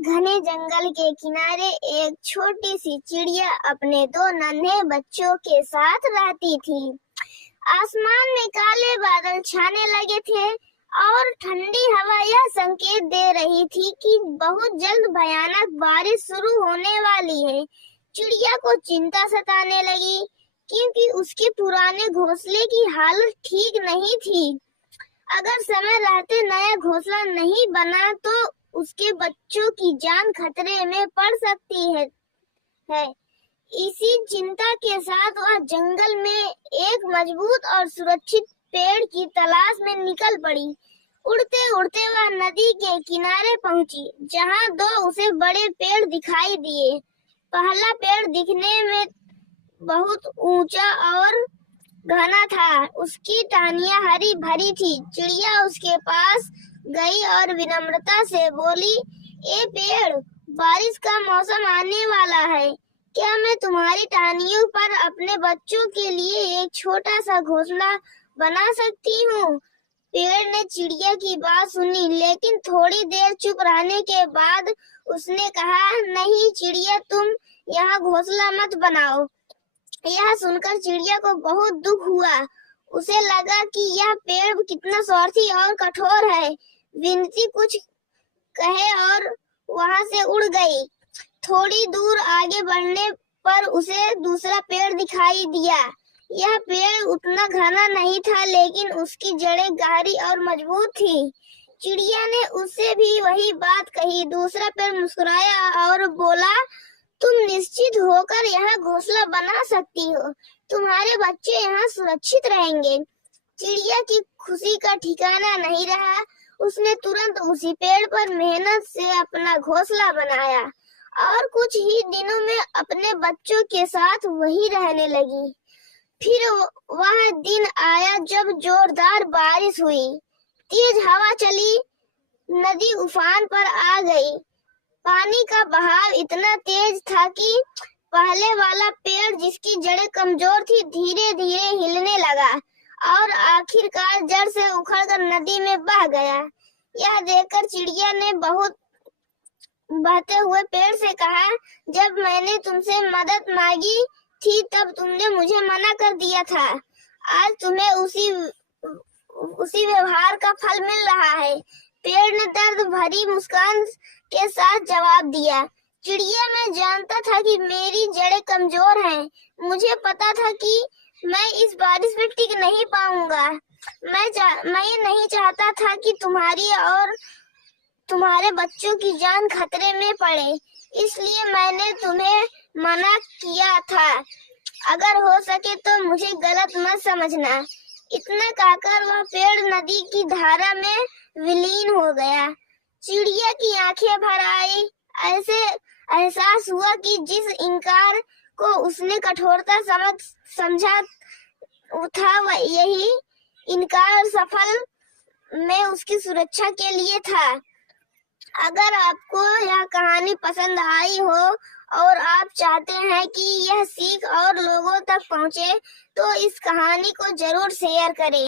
घने जंगल के किनारे एक छोटी सी चिड़िया अपने दो नन्हे बच्चों के साथ रहती थी। आसमान में काले बादल छाने लगे थे और ठंडी हवा यह संकेत दे रही थी कि बहुत जल्द भयानक बारिश शुरू होने वाली है। चिड़िया को चिंता सताने लगी क्योंकि उसके पुराने घोंसले की हालत ठीक नहीं थी। अगर समय रहते नया घोंसला नहीं बना तो उसके बच्चों की जान खतरे में पड़ सकती है। इसी चिंता के साथ वह जंगल में एक मजबूत और सुरक्षित पेड़ की तलाश में निकल पड़ी। उड़ते उड़ते वह नदी के किनारे पहुंची, जहां दो उसे बड़े पेड़ दिखाई दिए। पहला पेड़ दिखने में बहुत ऊंचा और घना था, उसकी टहनियां हरी भरी थी। चिड़िया उसके पास गई और विनम्रता से बोली, ए पेड़, बारिश का मौसम आने वाला है, क्या मैं तुम्हारी टहनियों पर अपने बच्चों के लिए एक छोटा सा घोंसला बना सकती हूँ? पेड़ ने चिड़िया की बात सुनी, लेकिन थोड़ी देर चुप रहने के बाद उसने कहा, नहीं चिड़िया, तुम यहाँ घोंसला मत बनाओ। यह सुनकर चिड़िया को बहुत दुख हुआ। उसे लगा कि यह पेड़ कितना स्वार्थी और कठोर है। विनती कुछ कहे और वहां से उड़ गई। थोड़ी दूर आगे बढ़ने पर उसे दूसरा पेड़ दिखाई दिया। यह पेड़ उतना घना नहीं था, लेकिन उसकी जड़ें गहरी और मजबूत थी। चिड़िया ने उससे भी वही बात कही। दूसरा पेड़ मुस्कुराया और बोला, तुम निश्चित होकर यहाँ घोंसला बना सकती हो, तुम्हारे बच्चे यहाँ सुरक्षित रहेंगे। चिड़िया की खुशी का ठिकाना नहीं रहा। उसने तुरंत उसी पेड़ पर मेहनत से अपना घोंसला बनाया और कुछ ही दिनों में अपने बच्चों के साथ वहीं रहने लगी। फिर वह दिन आया जब जोरदार बारिश हुई, तेज हवा चली, नदी उफान पर आ गई। पानी का बहाव इतना तेज था कि पहले वाला पेड़, जिसकी जड़ें कमजोर थी, धीरे धीरे हिलने लगा और आखिरकार जड़ से उखड़कर नदी में बह गया। यह देखकर चिड़िया ने बहुत बहते हुए पेड़ से कहा, जब मैंने तुमसे मदद मांगी थी तब तुमने मुझे मना कर दिया था। आज तुम्हें उसी व्यवहार का फल मिल रहा है। पेड़ ने दर्द भरी मुस्कान के साथ जवाब दिया, चिड़िया, मैं जानता था कि मेरी जड़ें कमजोर हैं। मुझे पता था कि मैं इस बारिश में टिक नहीं पाऊंगा। मैं नहीं चाहता था कि तुम्हारी और तुम्हारे बच्चों की जान खतरे में पड़े, इसलिए मैंने तुम्हें मना किया था। अगर हो सके तो मुझे गलत मत समझना। इतना कहकर वह पेड़ नदी की धारा में विलीन हो गया। चिड़िया की आंखें भर आई। ऐसे एहसास हुआ कि जिस इनकार को उसने कठोरता समझा था, वह यही इनकार सफल में उसकी सुरक्षा के लिए था। अगर आपको यह कहानी पसंद आई हो और आप चाहते हैं कि यह सीख और लोगों तक पहुंचे, तो इस कहानी को जरूर शेयर करें।